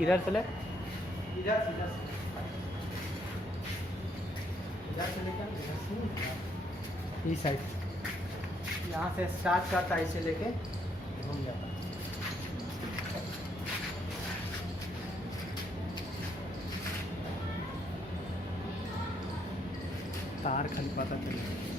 किधर से ले? इधर से इधर से लेकर इधर से इस साइड यहाँ से स्टार्ट करता है, इसे लेके घूम जाता है। तार खाली पता चले।